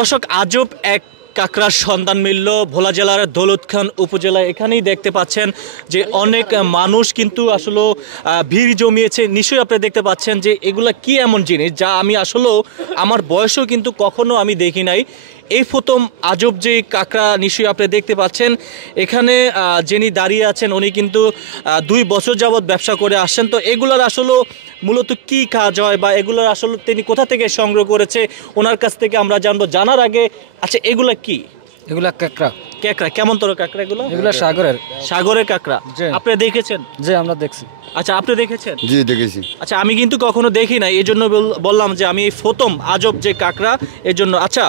দর্শক আজব এক কাকড়ার সন্ধান মিলল ভোলা জেলার দৌলতখান উপজেলায়। এখানেই দেখতে পাচ্ছেন যে অনেক মানুষ কিন্তু আসলে ভিড় জমিয়েছে। নিশ্চয়ই আপনি দেখতে পাচ্ছেন যে এগুলা কি এমন জিনিস যা আমি আসলেও আমার বয়সেও কিন্তু কখনো আমি দেখি নাই। এই প্রথম আজব যে কাকড়া নিশ্চয়ই আপনি দেখতে পাচ্ছেন। এখানে যিনি দাঁড়িয়ে আছেন উনি কিন্তু 2 বছর যাবৎ ব্যবসা করে আসছেন। তো এগুলার আসলে মূলত কি কাজ হয় বা এগুলোর আসলে তিনি কোথা থেকে সংগ্রহ করেছে ওনার কাছ থেকে আমরা জানবো। জানার আগে আচ্ছা এগুলা কি? এগুলা কাকড়া। কাকড়া কেমন তোর কাকড়া এগুলো? এগুলা সাগরের কাকড়া। আপনি দেখেছেন? জি আমরা দেখছি। আচ্ছা আপনি দেখেছেন? জি দেখেছি। আচ্ছা আমি কিন্তু কখনো দেখি নাই, এই জন্য বললাম যে আমি প্রথম আজব যে কাকড়া এর জন্য। আচ্ছা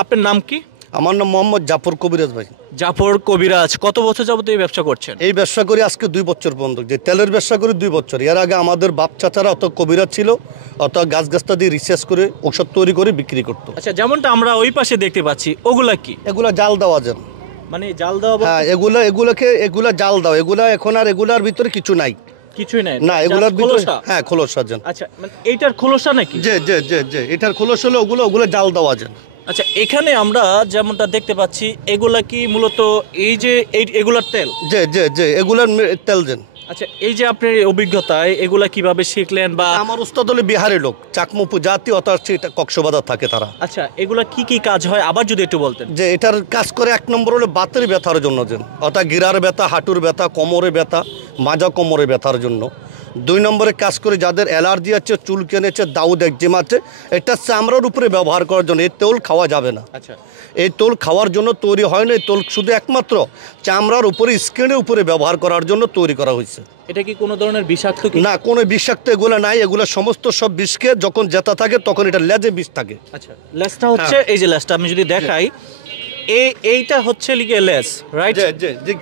আপনার নাম কি? আমার নাম মোহাম্মদ জাফর কবিরাজ ভাই। জাফর কবিরাজ, কত বছর যাবত এই ব্যবসা করছেন? এই ব্যবসা করি আজকে 2 বছর পর্যন্ত। যে তেলের ব্যবসা করি 2 বছর। এর আগে আমাদের বাপ চাচারা অত কবিরাজ ছিল, অত গাছগাছটা দিয়ে রিসার্চ করে ঔষধ তৈরি করে বিক্রি করতো। আচ্ছা যেমনটা আমরা ওই পাশে দেখতে পাচ্ছি ওগুলা কি? এগুলা জাল দেওয়া যান, মানে জাল দেওয়া? হ্যাঁ এগুলা জাল দাও। এগুলা এখন আর এগুলার ভিতরে কিছু নাই, কিছুই নাই না এগুলার ভিতরে হ্যাঁ খোলসা যান। আচ্ছা মানে এইটার খোলসা নাকি? জি জি জি জি এটার খোলস হলো ওগুলো জাল দেওয়া যান। আচ্ছা এখানে আমরা যেমনটা দেখতে পাচ্ছি এগুলা কি মূলত এই যে এগুলার তেল? জি জি জি এগুলার তেল দেন। আচ্ছা এই যে আপনার অভিজ্ঞতায় এগুলা কিভাবে শিখলেন? বা আমার উস্তাদ হলে বিহারের লোক, চাকমা উপজাতি, অর্থাৎ কক্সবাজার থাকে তারা। আচ্ছা এগুলা কি কি কাজ হয় আবার যদি একটু বলতেন। যে এটার কাজ করে 1 নম্বর হলো বাতের ব্যথার জন্য, যেন অর্থাৎ গিরার ব্যথা, হাঁটুর ব্যথা, কোমরে ব্যথা, মাজা কোমরে ব্যথার জন্য। 2 নম্বরে কাজ করে যাদের অ্যালার্জি আছে, চুল কেনেছে, দাউদ একজিমা আছে, এটা চামড়ার উপরে ব্যবহার করার জন্য। এই তেল খাওয়া যাবে না। আচ্ছা এই তেল খাওয়ার জন্য তৈরি হয় না। এই তেল শুধু একমাত্র চামড়ার উপরে, স্কিনের উপরে ব্যবহার করার জন্য তৈরি করা হয়েছে। এটা কি কোনো ধরনের বিষাক্ত কি? না কোনো বিষাক্ত এগুলো নাই। এগুলো সমস্ত সব বিষকে যখন জেতা থাকে তখন এটা লেজে বিষ থাকে। আচ্ছা লেজটা হচ্ছে এই যে লেজটা আমি যদি দেখাই, এইটা হচ্ছে লিগে লেজ, রাইট? জি জি জি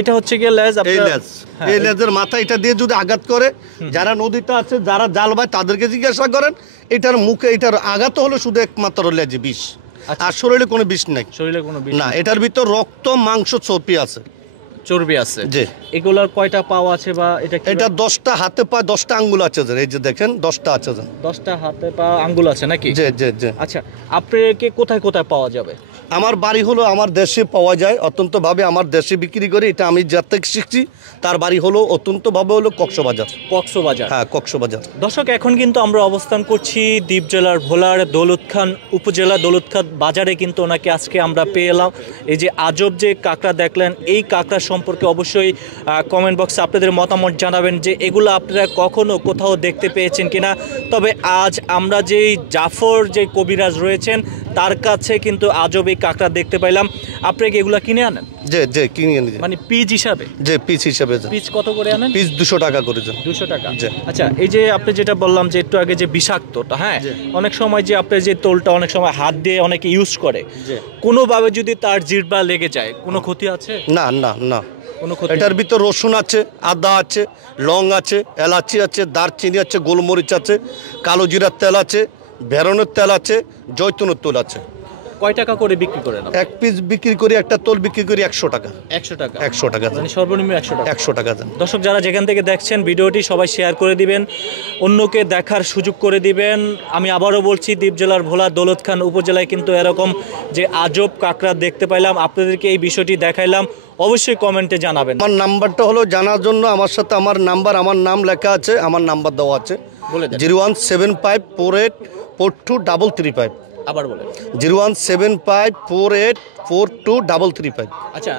এটা হচ্ছে গিয়ে লেজ। এই লেজ, এই লেজের মাথা এটা দিয়ে যদি আঘাত করে, যারা নদীতে আছে, যারা জাল ভাই তাদেরকে জিজ্ঞাসা করেন, এটার মুখে এটার আঘাত হলো শুধু একমাত্র লেজে বিষ। আর শরীরে কোনো বিষ নাই। শরীরে কোনো বিষ না, এটার ভিতর রক্ত, মাংস, চর্বি আছে। চর্বি আছে? জি। এগুলার কয়টা পাও আছে বা এটা 10টা হাতে পায়ে 10টা আঙ্গুল আছে। এই যে দেখেন 10টা আছে। 10টা হাতে পা আঙ্গুল আছে নাকি? জি জি জি। আচ্ছা আপনাকে কোথায় কোথায় পাওয়া যাবে? আমার বাড়ি হলো আমার দেশে পাওয়া যায় অত্যন্তভাবে, আমার দেশে বিক্রি করি। এটা আমি যার থেকে শিখছি। তার বাড়ি হলো অত্যন্তভাবে হলো কক্সবাজার। কক্সবাজার? হ্যাঁ কক্সবাজার। দর্শক এখন কিন্তু আমরা অবস্থান করছি দ্বীপ জেলার ভোলার দৌলতখান উপজেলা দৌলতখান বাজারে। কিন্তু ওনাকে আজকে আমরা পেয়ে এলাম। এই যে আজব যে কাকড়া দেখলেন, এই কাকড়া সম্পর্কে অবশ্যই কমেন্ট বক্সে আপনাদের মতামত জানাবেন যে এগুলো আপনারা কখনো কোথাও দেখতে পেয়েছেন কিনা। তবে আজ আমরা যেই জাফর যে কবিরাজ রয়েছেন তার কাছে কিন্তু আজব এই কাকড়া দেখতে পাইলাম। আপনি কি এগুলা কিনে আনেন? জি জি কিনে আনি। মানে পিস হিসাবে? যে পিস হিসাবে। পিস কত করে আনেন? পিস 200 টাকা করে। 200 টাকা। আচ্ছা এই যে আপনি যেটা বললাম যে একটু আগে যে বিষাক্তটা, হ্যাঁ অনেক সময় যে আপনি যে তোলটা অনেক সময় হাত দিয়ে অনেকে ইউজ করে, কোনোভাবে যদি তার জিহ্বা লেগে যায় কোনো ক্ষতি আছে? না না না কোনো ক্ষতি। এটার ভিতর রসুন আছে, আদা আছে, লং আছে, এলাচি আছে, দারচিনি আছে, গোলমরিচ আছে, কালো জিরার তেল আছে, ভেরনের তেল আছে, জয়তুনের তেল আছে। কয় টাকা করে বিক্রি করেন? 1 পিস বিক্রি করি, একটা তোল বিক্রি করি 100 টাকা। 100 টাকা? 100 টাকা, মানে সর্বনিম্ন 100 টাকা। 100 টাকা দেন। দর্শক যারা যেখান থেকে দেখছেন ভিডিওটি সবাই শেয়ার করে দিবেন, অন্যকে দেখার সুযোগ করে দিবেন। আমি আবারও বলছি দ্বীপ জেলার ভোলা দৌলতখান উপজেলায় কিন্তু এরকম যে আজব কাকড়া দেখতে পাইলাম, আপনাদেরকে এই বিষয়টি দেখাইলাম। অবশ্যই কমেন্টে জানাবেন। আমার নাম্বারটা হলো জানার জন্য আমার সাথে আমার নাম্বার, আমার নাম লেখা আছে, আমার নাম্বার দেওয়া আছে। বলে দেন। 01754842335। আবার বলেন। 01754842335। আচ্ছা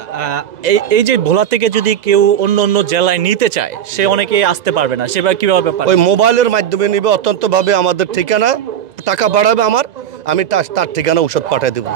এই যে ভোলা থেকে যদি কেউ অন্য অন্য জেলায় নিতে চায়, সে অনেকে আসতে পারবে না, সেটা কিভাবে পারবে? ওই মোবাইলের মাধ্যমে নিবে। অত্যন্তভাবে আমাদের ঠিকানা, টাকা বাড়াবে আমি তার ঠিকানা ঔষধ পাঠিয়ে দেবো।